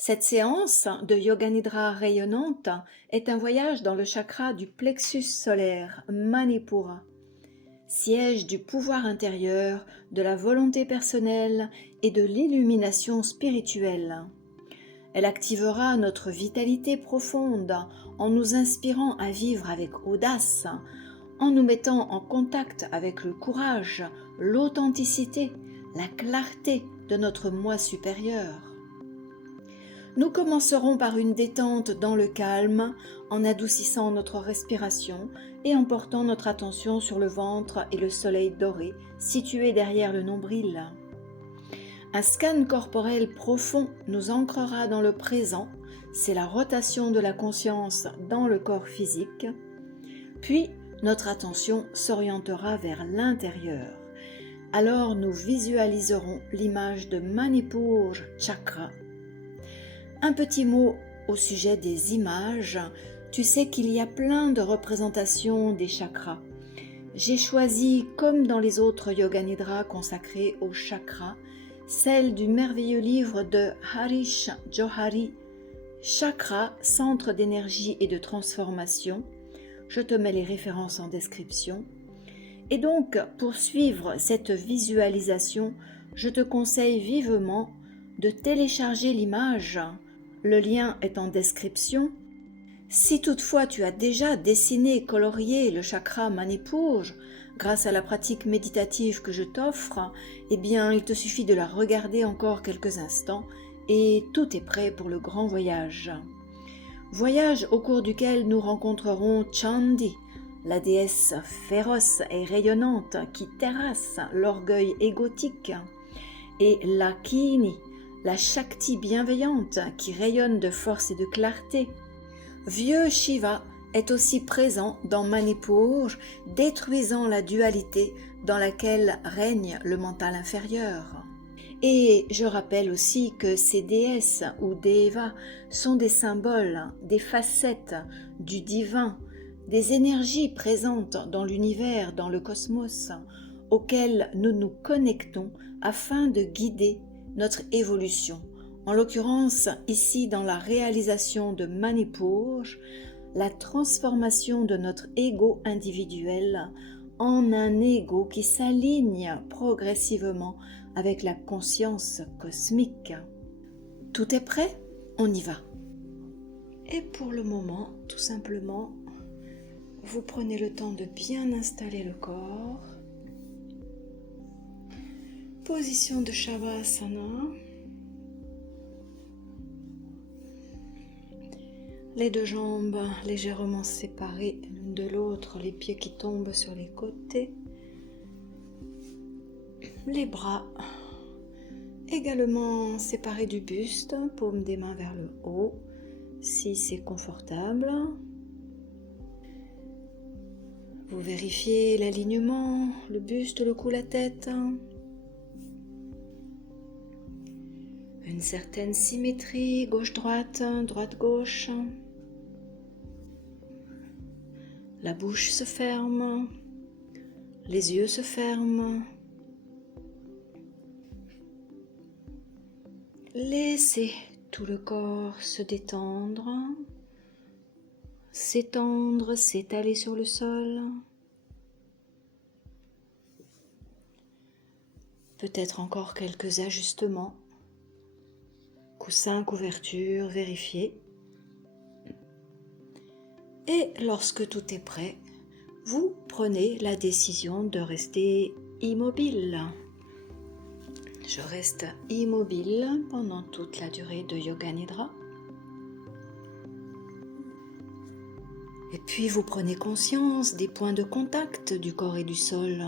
Cette séance de Yoga Nidra rayonnante est un voyage dans le chakra du plexus solaire, Manipura, siège du pouvoir intérieur, de la volonté personnelle et de l'illumination spirituelle. Elle activera notre vitalité profonde en nous inspirant à vivre avec audace, en nous mettant en contact avec le courage, l'authenticité, la clarté de notre moi supérieur. Nous commencerons par une détente dans le calme, en adoucissant notre respiration et en portant notre attention sur le ventre et le soleil doré situé derrière le nombril. Un scan corporel profond nous ancrera dans le présent, c'est la rotation de la conscience dans le corps physique. Puis, notre attention s'orientera vers l'intérieur. Alors nous visualiserons l'image de Manipur Chakra. Un petit mot au sujet des images. Tu sais qu'il y a plein de représentations des chakras. J'ai choisi, comme dans les autres Yoga Nidra consacrés aux chakras, celle du merveilleux livre de Harish Johari, Chakra, centre d'énergie et de transformation. Je te mets les références en description. Et donc, pour suivre cette visualisation, je te conseille vivement de télécharger l'image. Le lien est en description. Si toutefois tu as déjà dessiné et colorié le chakra Manipur grâce à la pratique méditative que je t'offre, eh bien il te suffit de la regarder encore quelques instants et tout est prêt pour le grand voyage. Voyage au cours duquel nous rencontrerons Chandi, la déesse féroce et rayonnante qui terrasse l'orgueil égotique, et Lakini, la Shakti bienveillante qui rayonne de force et de clarté. Vieux Shiva est aussi présent dans Manipur, détruisant la dualité dans laquelle règne le mental inférieur. Et je rappelle aussi que ces déesses ou devas sont des symboles, des facettes du divin, des énergies présentes dans l'univers, dans le cosmos, auxquelles nous nous connectons afin de guider notre évolution. En l'occurrence, ici dans la réalisation de Manipur, la transformation de notre ego individuel en un ego qui s'aligne progressivement avec la conscience cosmique. Tout est prêt? On y va. Et pour le moment, tout simplement, vous prenez le temps de bien installer le corps. Position de Shavasana. Les deux jambes légèrement séparées l'une de l'autre, les pieds qui tombent sur les côtés. Les bras également séparés du buste, paume des mains vers le haut, si c'est confortable. Vous vérifiez l'alignement, le buste, le cou, la tête. Une certaine symétrie, gauche-droite, droite-gauche. La bouche se ferme, les yeux se ferment. Laissez tout le corps se détendre, s'étendre, s'étaler sur le sol. Peut-être encore quelques ajustements. Coussin, couverture, vérifiez. Et lorsque tout est prêt, vous prenez la décision de rester immobile. Je reste immobile pendant toute la durée de Yoga Nidra. Et puis vous prenez conscience des points de contact du corps et du sol.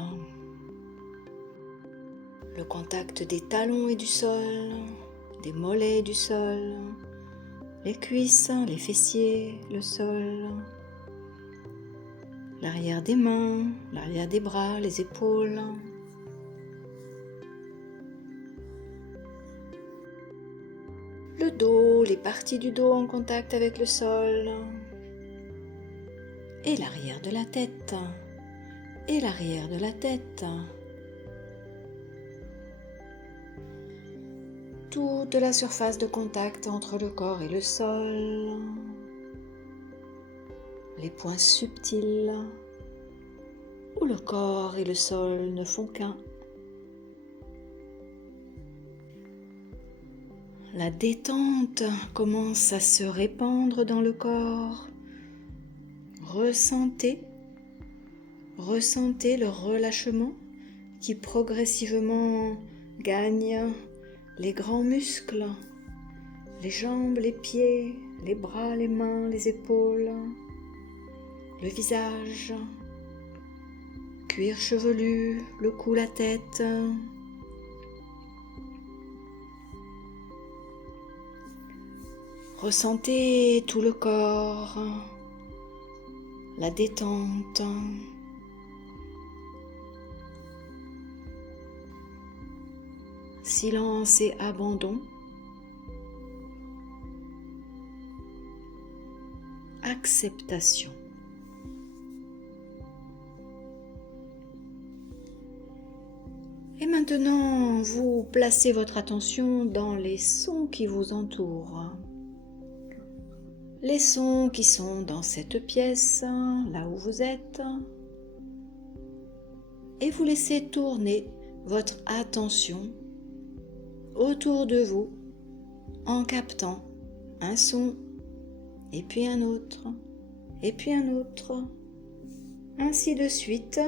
Le contact des talons et du sol, des mollets et du sol, les cuisses, les fessiers, le sol, l'arrière des mains, l'arrière des bras, les épaules. Le dos, les parties du dos en contact avec le sol. Et l'arrière de la tête. Et l'arrière de la tête. toute la surface de contact entre le corps et le sol, les points subtils où le corps et le sol ne font qu'un. La détente commence à se répandre dans le corps. Ressentez le relâchement qui progressivement gagne les grands muscles, les jambes, les pieds, les bras, les mains, les épaules, le visage, cuir chevelu, le cou, la tête. Ressentez tout le corps, la détente. Silence et abandon. Acceptation. Et maintenant, vous placez votre attention dans les sons qui vous entourent. Les sons qui sont dans cette pièce, là où vous êtes. Et vous laissez tourner votre attention autour de vous en captant un son et puis un autre et puis un autre, ainsi de suite.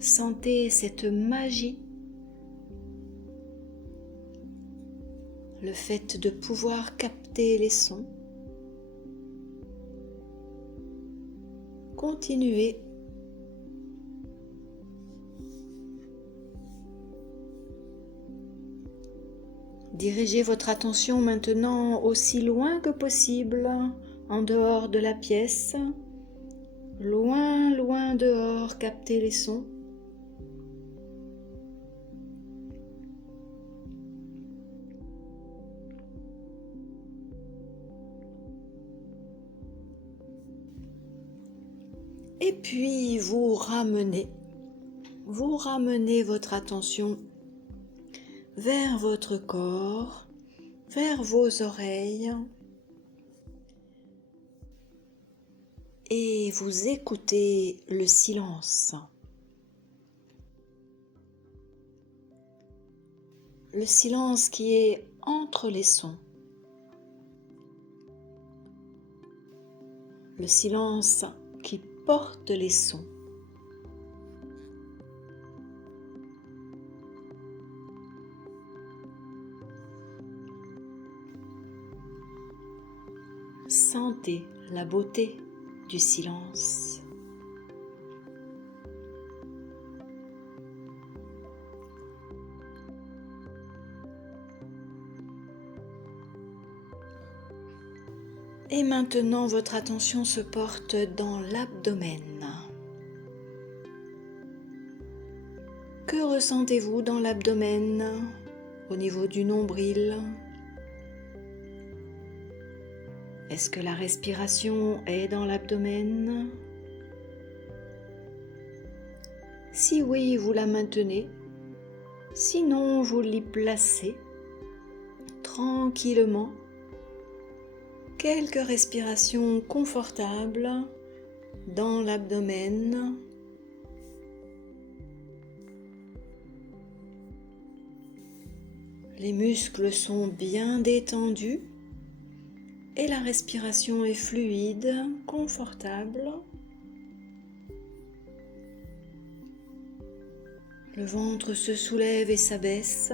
Sentez cette magie, le fait de pouvoir capter les sons. Continuez. Dirigez votre attention maintenant aussi loin que possible, en dehors de la pièce. Loin, loin dehors, captez les sons. Et puis vous ramenez votre attention vers votre corps, vers vos oreilles et vous écoutez le silence. Le silence qui est entre les sons. Le silence qui porte les sons. Sentez la beauté du silence. Et maintenant, votre attention se porte dans l'abdomen. Que ressentez-vous dans l'abdomen, au niveau du nombril ? Est-ce que la respiration est dans l'abdomen ? Si oui, vous la maintenez. Sinon, vous l'y placez tranquillement. Quelques respirations confortables dans l'abdomen. Les muscles sont bien détendus et la respiration est fluide, confortable. Le ventre se soulève et s'abaisse.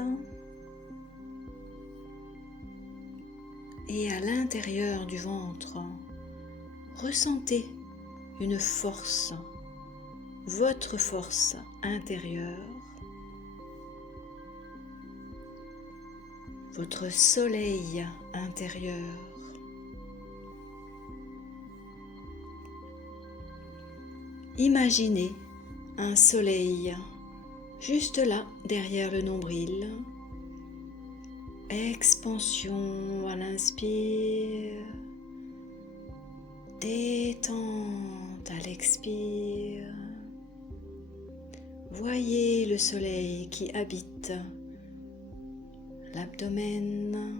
Et à l'intérieur du ventre, ressentez une force, votre force intérieure, votre soleil intérieur. Imaginez un soleil juste là, derrière le nombril. Expansion à l'inspire, Détente à l'expire. Voyez le soleil qui habite l'abdomen.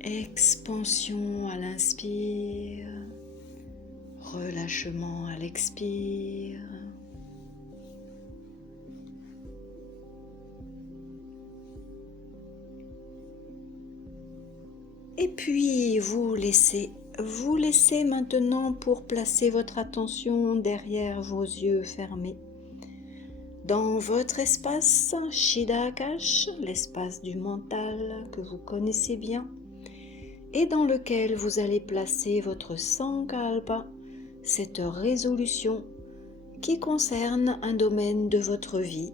Expansion à l'inspire, relâchement à l'expire. Et puis vous laissez maintenant pour placer votre attention derrière vos yeux fermés. Dans votre espace Chitta-Akash, l'espace du mental que vous connaissez bien, et dans lequel vous allez placer votre Sankalpa, cette résolution qui concerne un domaine de votre vie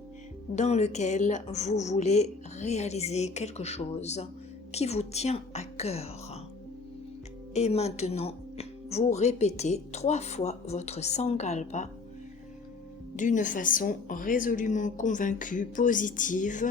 dans lequel vous voulez réaliser quelque chose qui vous tient à cœur. Et maintenant, vous répétez 3 fois votre Sankalpa d'une façon résolument convaincue, positive.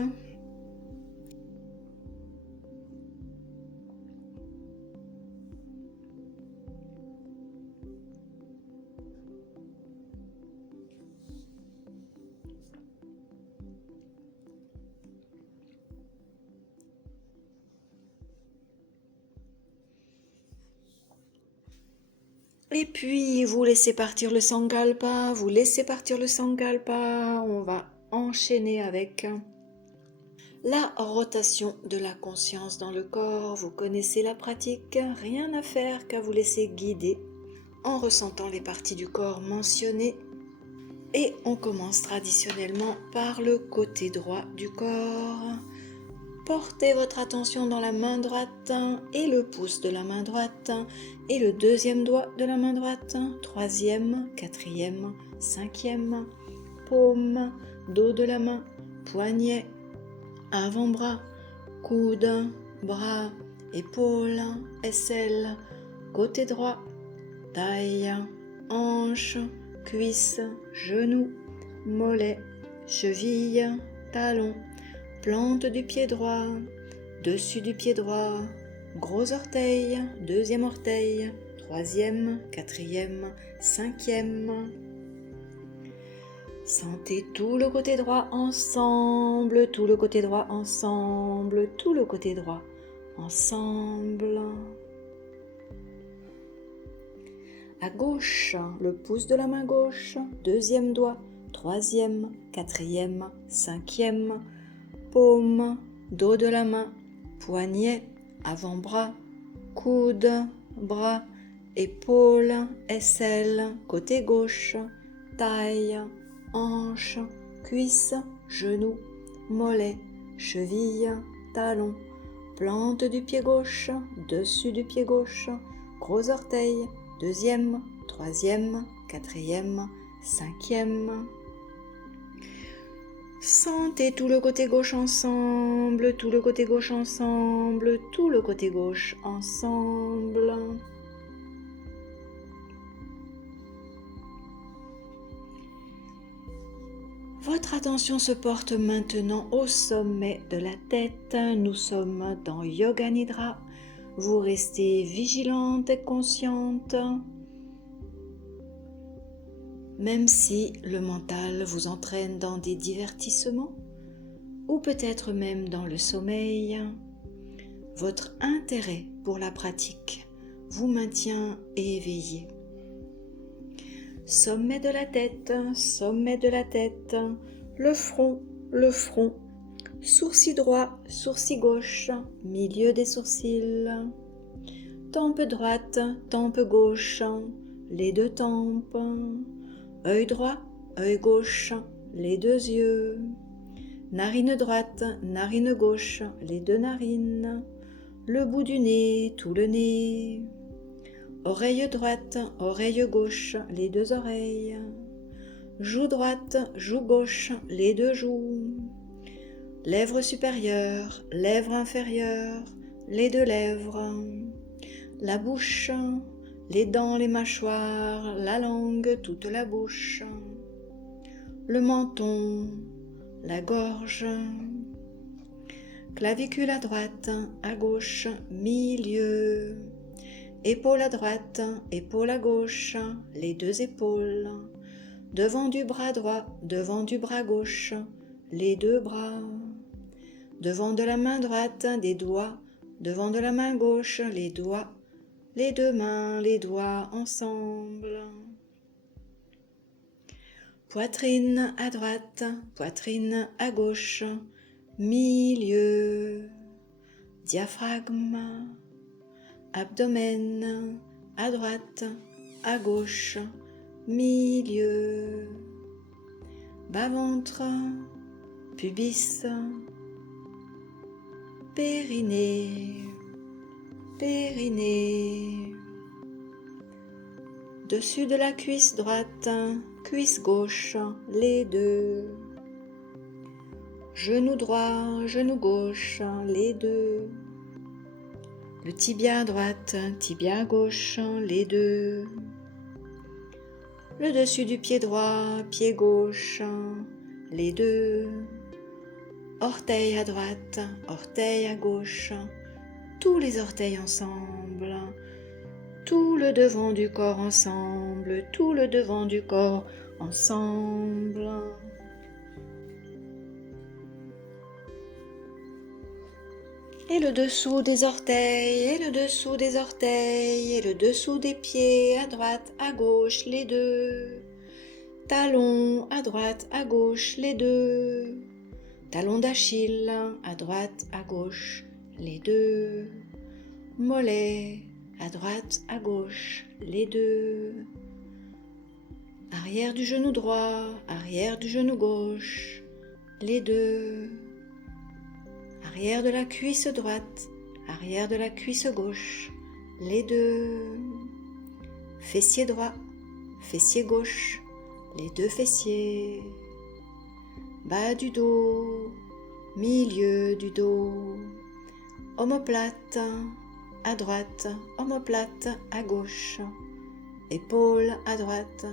Et puis, vous laissez partir le Sankalpa, on va enchaîner avec la rotation de la conscience dans le corps. Vous connaissez la pratique, rien à faire qu'à vous laisser guider en ressentant les parties du corps mentionnées. Et on commence traditionnellement par le côté droit du corps. Portez votre attention dans la main droite et le pouce de la main droite et le deuxième doigt de la main droite, troisième, quatrième, cinquième, paume, dos de la main, poignet, avant-bras, coude, bras, épaule, aisselle, côté droit, taille, hanche, cuisse, genou, mollet, cheville, talon, plante du pied droit, dessus du pied droit, gros orteil, deuxième orteil, troisième, quatrième, cinquième. Sentez tout le côté droit ensemble, tout le côté droit ensemble, tout le côté droit ensemble. À gauche, le pouce de la main gauche, deuxième doigt, troisième, quatrième, cinquième, paume, dos de la main, poignet, avant-bras, coude, bras, épaule, aisselle, côté gauche, taille, hanche, cuisse, genou, mollet, cheville, talon, plante du pied gauche, dessus du pied gauche, gros orteil, deuxième, troisième, quatrième, cinquième. Sentez tout le côté gauche ensemble, tout le côté gauche ensemble, tout le côté gauche ensemble. Votre attention se porte maintenant au sommet de la tête. Nous sommes dans Yoga Nidra. Vous restez vigilante et consciente. Même si le mental vous entraîne dans des divertissements, ou peut-être même dans le sommeil, votre intérêt pour la pratique vous maintient éveillé. Sommet de la tête, le front, sourcil droit, sourcil gauche, milieu des sourcils, tempe droite, tempe gauche, les deux tempes, œil droit, œil gauche, les deux yeux, narine droite, narine gauche, les deux narines, le bout du nez, tout le nez, oreille droite, oreille gauche, les deux oreilles, joue droite, joue gauche, les deux joues, lèvre supérieure, lèvre inférieure, les deux lèvres, la bouche, les dents, les mâchoires, la langue, toute la bouche, le menton, la gorge, clavicule à droite, à gauche, milieu, épaule à droite, épaule à gauche, les deux épaules, devant du bras droit, devant du bras gauche, les deux bras, devant de la main droite, des doigts, devant de la main gauche, les doigts, les deux mains, les doigts ensemble. Poitrine à droite, poitrine à gauche, milieu, diaphragme, abdomen, à droite, à gauche, milieu, bas-ventre, pubis, périnée, périnée, dessus de la cuisse droite, cuisse gauche, les deux, genou droit, genou gauche, les deux, le tibia à droite, tibia à gauche, les deux, le dessus du pied droit, pied gauche, les deux, orteil à droite, orteil à gauche, tous les orteils ensemble, tout le devant du corps ensemble, tout le devant du corps ensemble. Et le dessous des orteils, et le dessous des orteils, et le dessous des pieds, à droite, à gauche, les deux. Talons, à droite, à gauche, les deux. Talons d'Achille, à droite, à gauche, les deux. Mollets, à droite, à gauche, les deux. Arrière du genou droit, arrière du genou gauche, les deux. Arrière de la cuisse droite, arrière de la cuisse gauche, les deux. Fessier droit, fessier gauche, les deux fessiers. Bas du dos, milieu du dos. Omoplate, à droite, omoplate à gauche. Épaule à droite,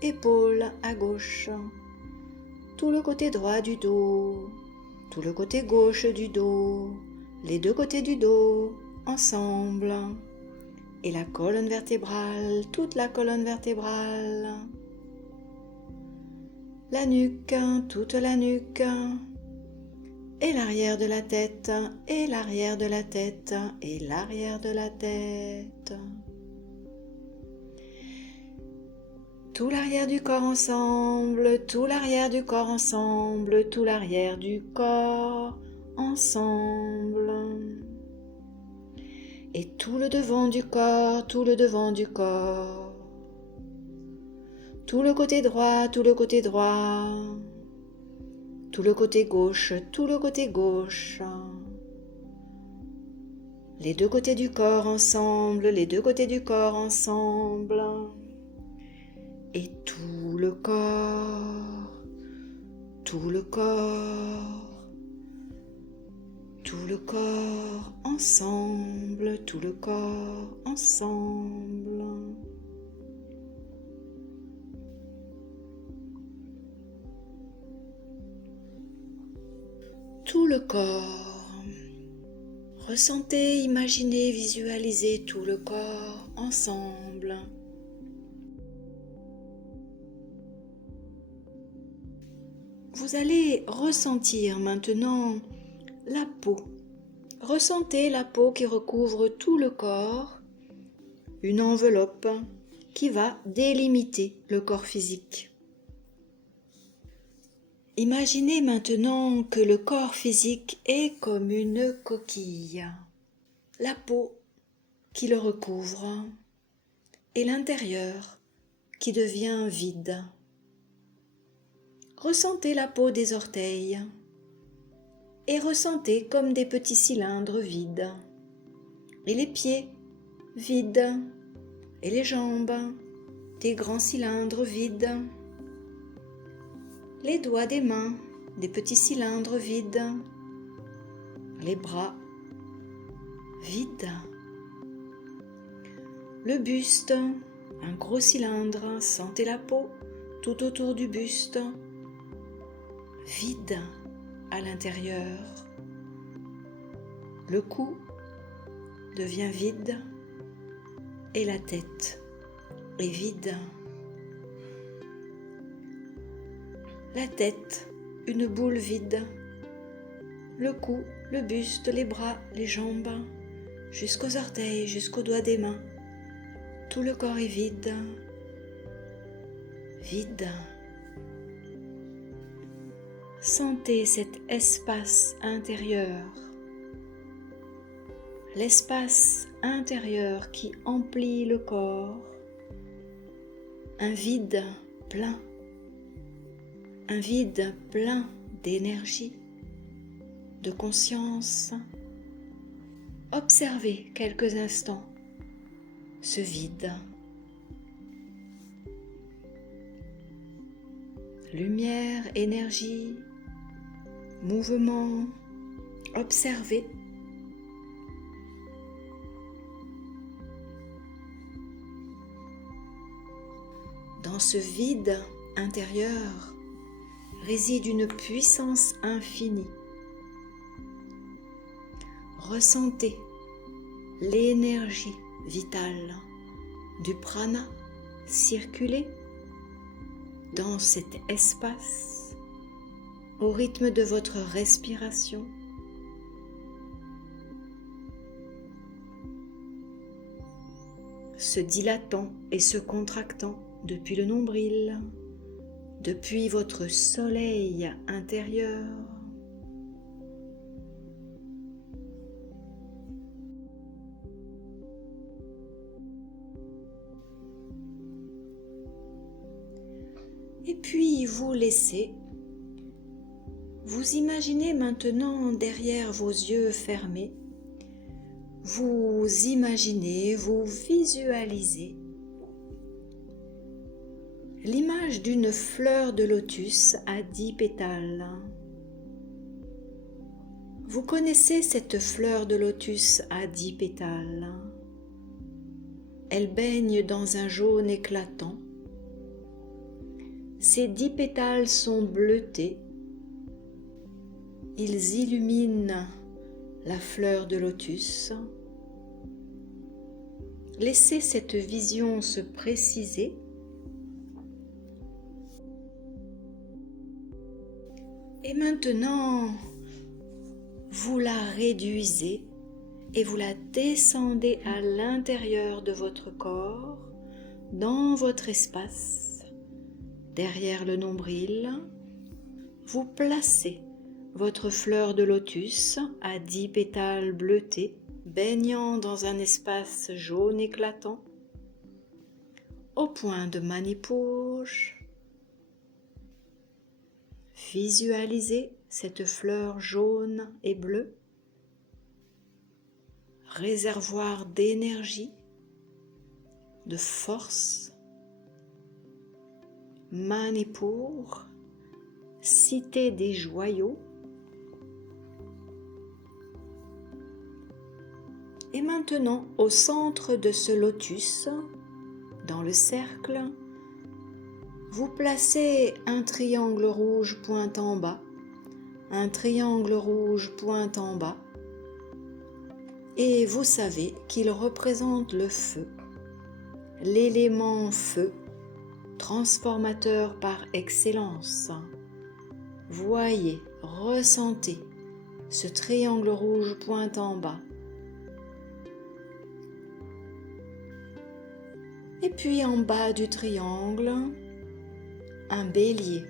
épaule à gauche. Tout le côté droit du dos. Tout le côté gauche du dos, les deux côtés du dos, ensemble, et la colonne vertébrale, toute la colonne vertébrale, la nuque, toute la nuque, et l'arrière de la tête, et l'arrière de la tête, et l'arrière de la tête. Tout l'arrière du corps ensemble, tout l'arrière du corps ensemble, tout l'arrière du corps ensemble. Et tout le devant du corps, tout le devant du corps. Tout le côté droit, tout le côté droit. Tout le côté gauche, tout le côté gauche. Les deux côtés du corps ensemble, les deux côtés du corps ensemble. Et tout le corps, tout le corps, tout le corps ensemble, tout le corps ensemble. Tout le corps. Ressentez, imaginez, visualisez tout le corps ensemble. Vous allez ressentir maintenant la peau. Ressentez la peau qui recouvre tout le corps, une enveloppe qui va délimiter le corps physique. Imaginez maintenant que le corps physique est comme une coquille. La peau qui le recouvre et l'intérieur qui devient vide. Ressentez la peau des orteils et ressentez comme des petits cylindres vides. Et les pieds vides et les jambes, des grands cylindres vides. Les doigts des mains, des petits cylindres vides. Les bras vides. Le buste, un gros cylindre, sentez la peau tout autour du buste. vide à l'intérieur. Le cou devient vide et la tête est vide. La tête, une boule vide. Le cou, le buste, les bras, les jambes, jusqu'aux orteils, jusqu'aux doigts des mains. Tout le corps est vide. Vide. Sentez cet espace intérieur. L'espace intérieur qui emplit le corps. Un vide plein. Un vide plein d'énergie, de conscience. Observez quelques instants ce vide. Lumière, énergie, mouvement, observez. Dans ce vide intérieur réside une puissance infinie. Ressentez l'énergie vitale du prana circuler dans cet espace au rythme de votre respiration. Se dilatant et se contractant depuis le nombril, depuis votre soleil intérieur. Et puis vous laissez. Vous imaginez maintenant derrière vos yeux fermés, vous imaginez, vous visualisez l'image d'une fleur de lotus à 10 pétales. Vous connaissez cette fleur de lotus à 10 pétales. Elle baigne dans un jaune éclatant. Ces 10 pétales sont bleutés. Ils illuminent la fleur de lotus. Laissez cette vision se préciser. Et maintenant, vous la réduisez et vous la descendez à l'intérieur de votre corps, dans votre espace, derrière le nombril. Vous placez votre fleur de lotus à 10 pétales bleutés, baignant dans un espace jaune éclatant, au point de Manipur. Visualisez cette fleur jaune et bleue, réservoir d'énergie, de force. Manipur, cité des joyaux. Et maintenant, au centre de ce lotus, dans le cercle, vous placez un triangle rouge pointe en bas, un triangle rouge pointe en bas, et vous savez qu'il représente le feu, l'élément feu, transformateur par excellence. Voyez, ressentez ce triangle rouge pointe en bas. Et puis en bas du triangle, un bélier,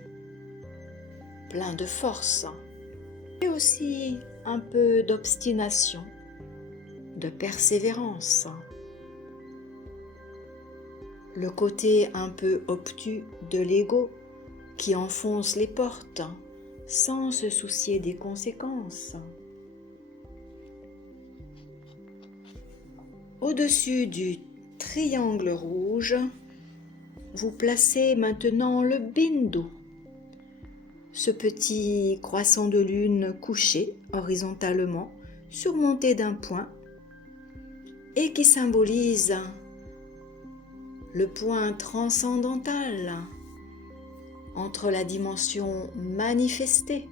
plein de force, et aussi un peu d'obstination, de persévérance. Le côté un peu obtus de l'ego qui enfonce les portes sans se soucier des conséquences. Au-dessus du triangle rouge, vous placez maintenant le bindu, ce petit croissant de lune couché horizontalement, surmonté d'un point, et qui symbolise le point transcendantal, entre la dimension manifestée,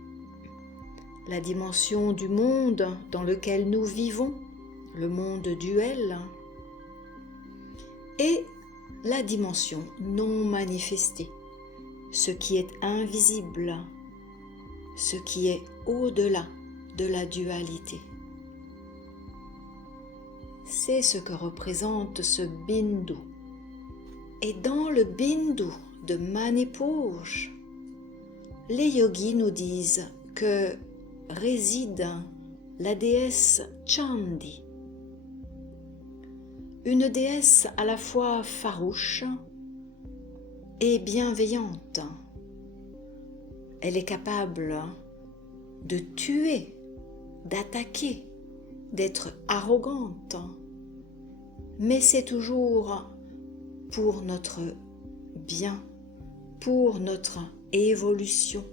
la dimension du monde dans lequel nous vivons, le monde duel, et la dimension non manifestée, ce qui est invisible, ce qui est au-delà de la dualité. C'est ce que représente ce bindu. Et dans le bindu de Manipur, les yogis nous disent que réside la déesse Chandi, une déesse à la fois farouche et bienveillante. Elle est capable de tuer, d'attaquer, d'être arrogante, mais c'est toujours pour notre bien, pour notre évolution.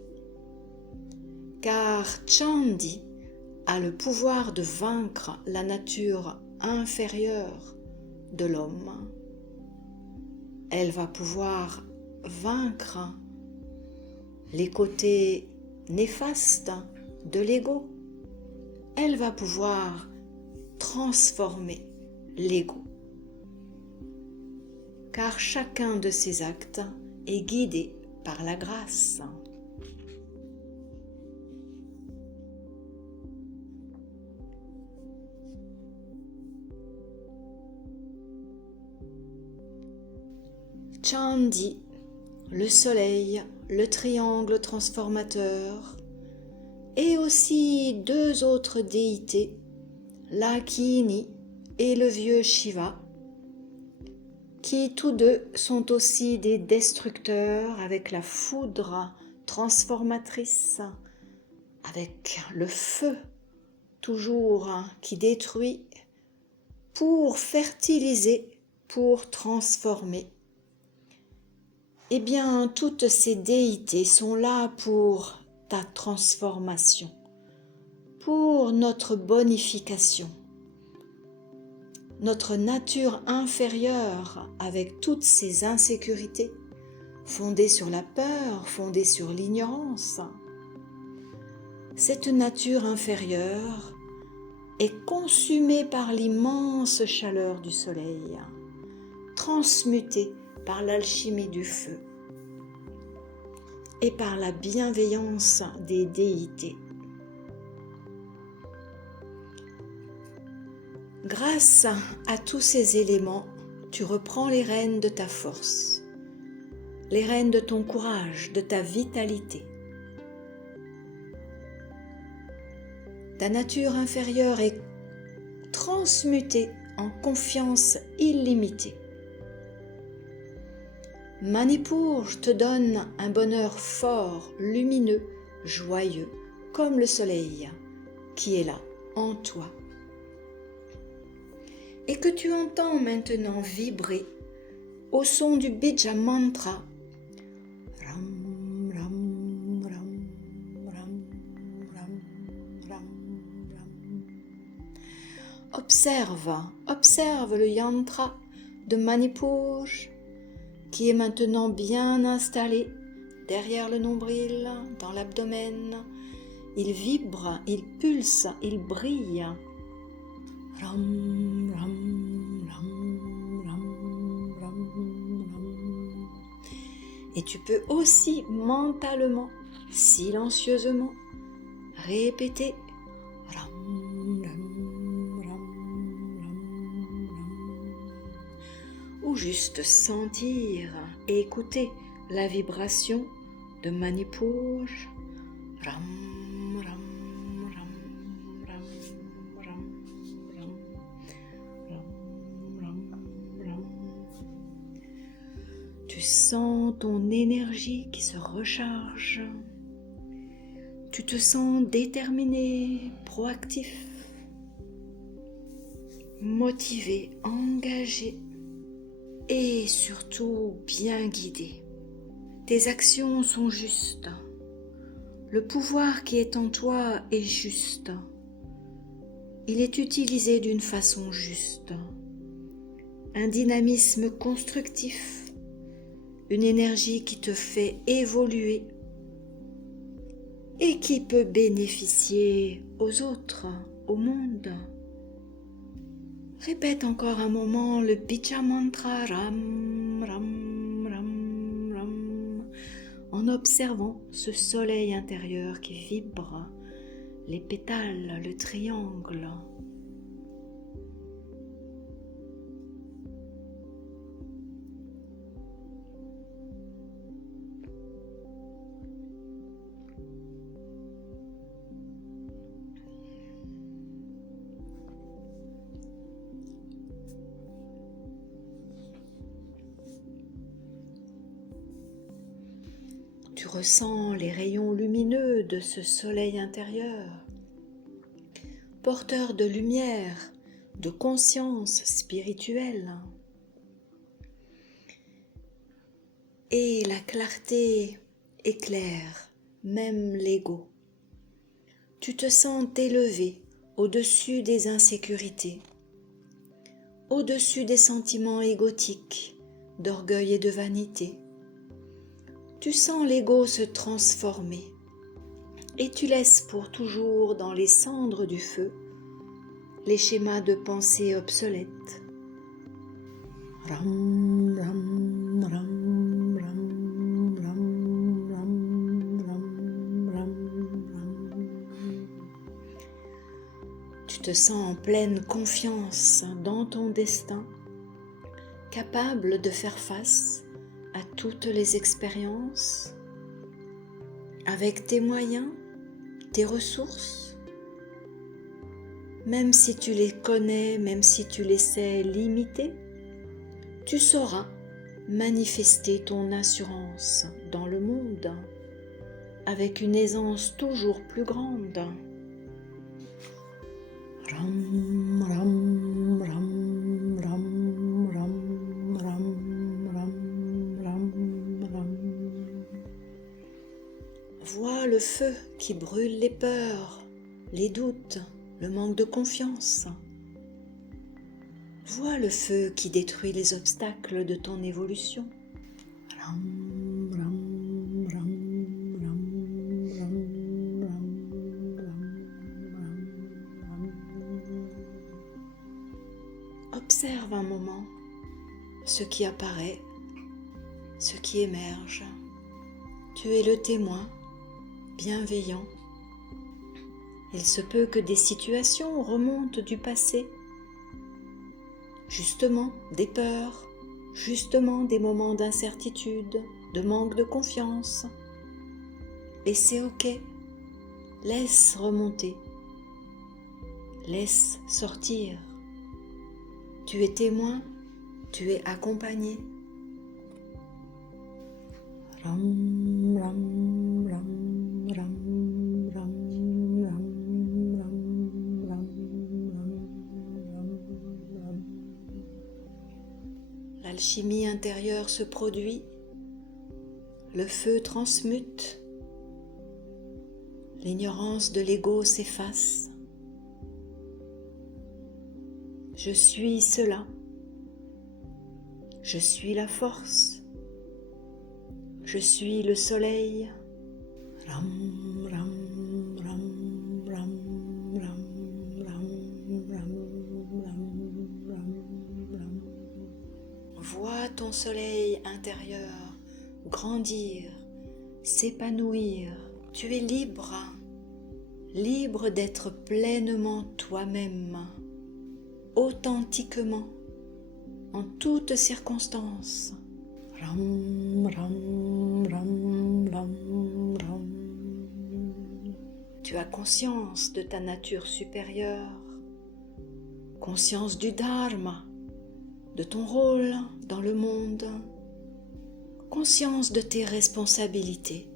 Car Chandi a le pouvoir de vaincre la nature inférieure de l'homme. Elle va pouvoir vaincre les côtés néfastes de l'ego. Elle va pouvoir transformer l'ego. Car chacun de ces actes est guidé par la grâce. Chandi, le soleil, le triangle transformateur, et aussi deux autres déités, Lakini et le vieux Shiva, qui tous deux sont aussi des destructeurs avec la foudre transformatrice, avec le feu toujours qui détruit pour fertiliser, pour transformer. Eh bien, toutes ces déités sont là pour ta transformation, pour notre bonification. Notre nature inférieure, avec toutes ses insécurités, fondées sur la peur, fondées sur l'ignorance. Cette nature inférieure est consumée par l'immense chaleur du soleil, transmutée par l'alchimie du feu et par la bienveillance des déités. Grâce à tous ces éléments, tu reprends les rênes de ta force, les rênes de ton courage, de ta vitalité. Ta nature inférieure est transmutée en confiance illimitée. Manipur te donne un bonheur fort, lumineux, joyeux, comme le soleil qui est là, en toi. Et que tu entends maintenant vibrer au son du Bija Mantra. Ram, ram, ram, ram, ram, ram, ram. Observe le yantra de Manipur qui est maintenant bien installé derrière le nombril, dans l'abdomen. Il vibre, il pulse, il brille. Ram, ram, ram, ram, ram, ram. Et tu peux aussi mentalement, silencieusement, répéter ram, ram, ram, ram, ram. Ou juste sentir et écouter la vibration de Manipur. Ram, tu sens ton énergie qui se recharge. Tu te sens déterminé, proactif, motivé, engagé et surtout bien guidé. Tes actions sont justes. Le pouvoir qui est en toi est juste. Il est utilisé d'une façon juste. Un dynamisme constructif, une énergie qui te fait évoluer et qui peut bénéficier aux autres, au monde. Répète encore un moment le Bija Mantra Ram, Ram, Ram, Ram, en observant ce soleil intérieur qui vibre, les pétales, le triangle. Tu ressens les rayons lumineux de ce soleil intérieur, porteur de lumière, de conscience spirituelle. Et la clarté éclaire même l'ego. Tu te sens élevé au-dessus des insécurités, au-dessus des sentiments égotiques, d'orgueil et de vanité. Tu sens l'ego se transformer et tu laisses pour toujours dans les cendres du feu les schémas de pensée obsolètes. Ram, ram, ram, ram, ram, ram, ram, ram. Tu te sens en pleine confiance dans ton destin, capable de faire face à toutes les expériences, avec tes moyens, tes ressources, même si tu les connais, même si tu les sais limiter, tu sauras manifester ton assurance dans le monde avec une aisance toujours plus grande. Ram, ram, ram, ram, ram, ram, ram, ram, ram. Vois le feu qui brûle les peurs, les doutes, le manque de confiance. Vois le feu qui détruit les obstacles de ton évolution. Ram, ram, ram, ram, ram, ram, ram, ram. Observe un moment ce qui apparaît, ce qui émerge. Tu es le témoin bienveillant. Il se peut que des situations remontent du passé, justement des peurs, justement des moments d'incertitude, de manque de confiance. Et c'est ok, laisse remonter, laisse sortir. Tu es témoin, tu es accompagné. Ram, ram, ram, ram, ram, ram, ram, ram, ram. L'alchimie intérieure se produit, le feu transmute, l'ignorance de l'ego s'efface. Je suis cela, je suis la force. Je suis le soleil. Ram, ram, ram, ram, ram, ram, ram, ram, ram. Vois ton soleil intérieur grandir, s'épanouir. Tu es libre, libre d'être pleinement toi-même, authentiquement, en toutes circonstances. Ram, ram, ram, ram, ram. Tu as conscience de ta nature supérieure, conscience du dharma, de ton rôle dans le monde, conscience de tes responsabilités,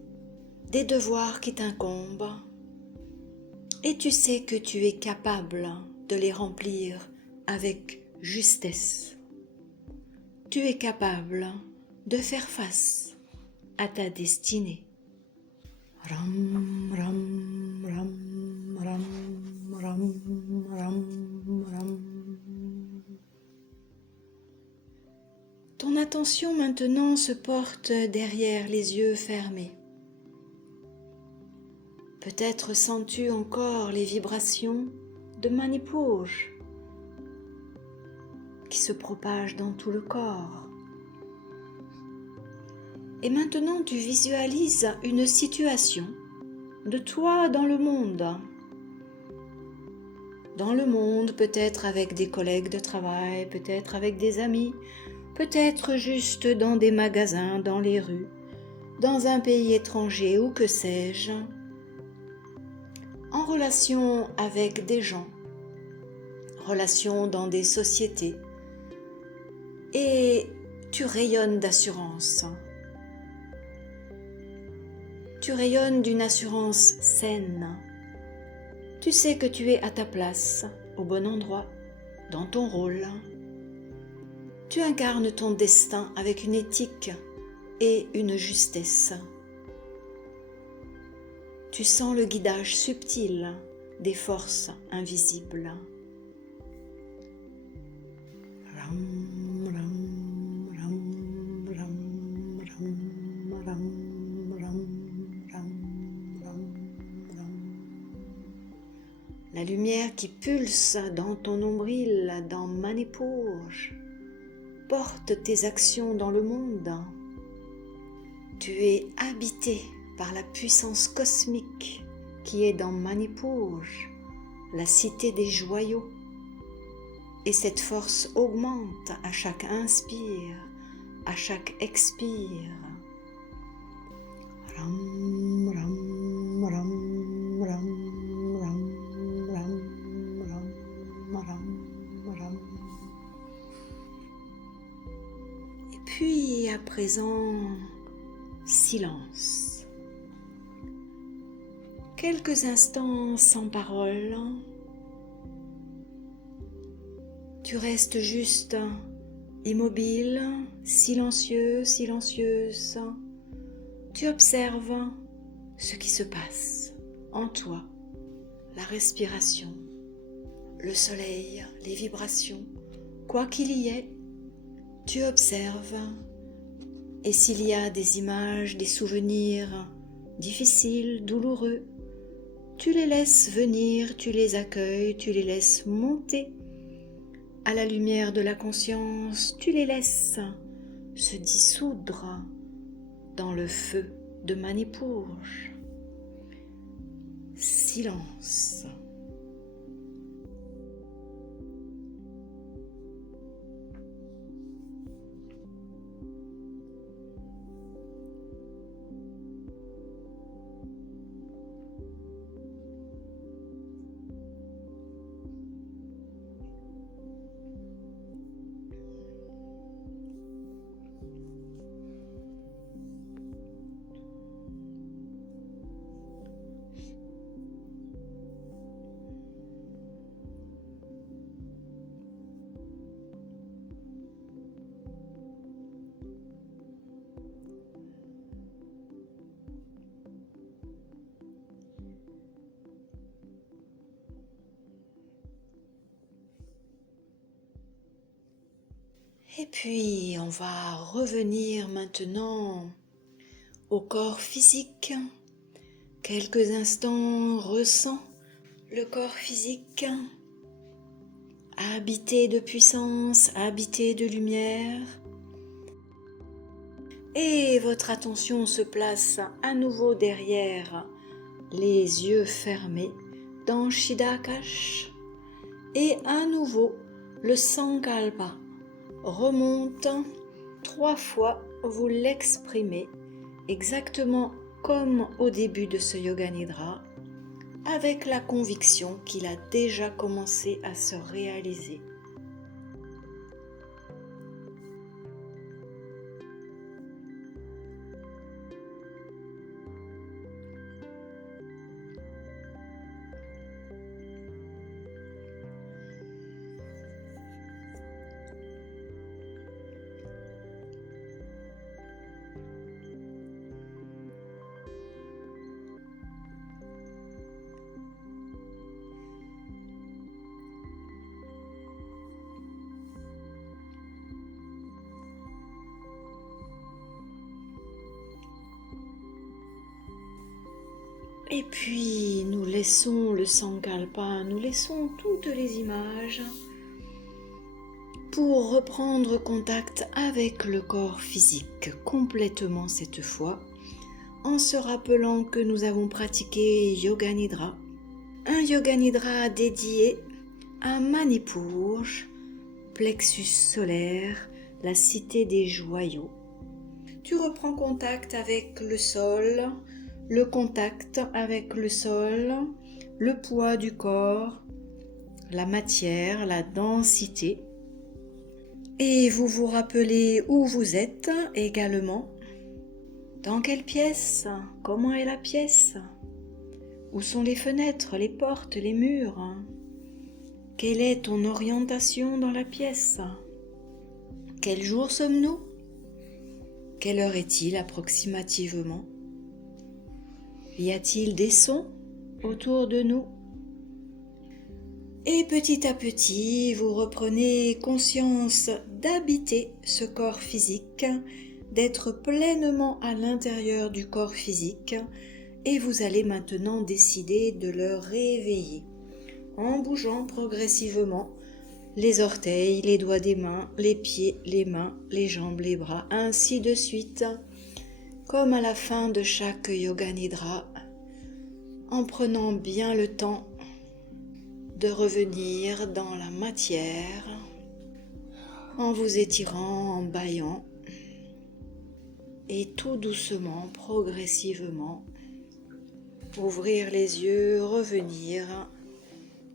des devoirs qui t'incombent, et tu sais que tu es capable de les remplir avec justesse. Tu es capable de faire face à ta destinée. Ram, ram, ram, ram, ram, ram, ram. Ton attention maintenant se porte derrière les yeux fermés. Peut-être sens-tu encore les vibrations de Manipur qui se propagent dans tout le corps. Et maintenant tu visualises une situation de toi dans le monde. Dans le monde, peut-être avec des collègues de travail, peut-être avec des amis, peut-être juste dans des magasins, dans les rues, dans un pays étranger ou que sais-je, en relation avec des gens, relation dans des sociétés, et tu rayonnes d'assurance. Tu rayonnes d'une assurance saine. Tu sais que tu es à ta place, au bon endroit, dans ton rôle. Tu incarnes ton destin avec une éthique et une justesse. Tu sens le guidage subtil des forces invisibles. La lumière qui pulse dans ton nombril, dans Manipur, porte tes actions dans le monde. Tu es habité par la puissance cosmique qui est dans Manipur, la cité des joyaux. Et cette force augmente à chaque inspire, à chaque expire. Ram, ram, ram, ram, ram, ram, ram, ram, ram. Et puis à présent, silence. Quelques instants sans parole. Tu restes juste immobile, silencieux, silencieuse. Tu observes ce qui se passe en toi, la respiration, le soleil, les vibrations, quoi qu'il y ait, tu observes. Et s'il y a des images, des souvenirs difficiles, douloureux, tu les laisses venir, tu les accueilles, tu les laisses monter. À la lumière de la conscience, tu les laisses se dissoudre dans le feu de Manipur. Silence. Et puis, on va revenir maintenant au corps physique. Quelques instants, ressens le corps physique, habité de puissance, habité de lumière. Et votre attention se place à nouveau derrière les yeux fermés dans Chidaakash. Et à nouveau, le Sankalpa remonte 3 fois, vous l'exprimez exactement comme au début de ce Yoga Nidra, avec la conviction qu'il a déjà commencé à se réaliser. Et puis nous laissons le Sankalpa, nous laissons toutes les images pour reprendre contact avec le corps physique complètement cette fois, en se rappelant que nous avons pratiqué Yoga Nidra, un Yoga Nidra dédié à Manipur, plexus solaire, la cité des joyaux. Tu reprends contact avec le sol, le contact avec le sol, le poids du corps, la matière, la densité. Et vous vous rappelez où vous êtes également. Dans quelle pièce? Comment est la pièce? Où sont les fenêtres, les portes, les murs? Quelle est ton orientation dans la pièce? Quel jour sommes-nous? Quelle heure est-il approximativement? Y a-t-il des sons autour de nous? Et petit à petit, vous reprenez conscience d'habiter ce corps physique, d'être pleinement à l'intérieur du corps physique, et vous allez maintenant décider de le réveiller en bougeant progressivement les orteils, les doigts des mains, les pieds, les mains, les jambes, les bras, ainsi de suite, comme à la fin de chaque Yoga Nidra, en prenant bien le temps de revenir dans la matière, en vous étirant, en bâillant, et tout doucement, progressivement, ouvrir les yeux, revenir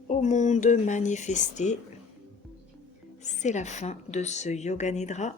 au monde manifesté. C'est la fin de ce Yoga Nidra.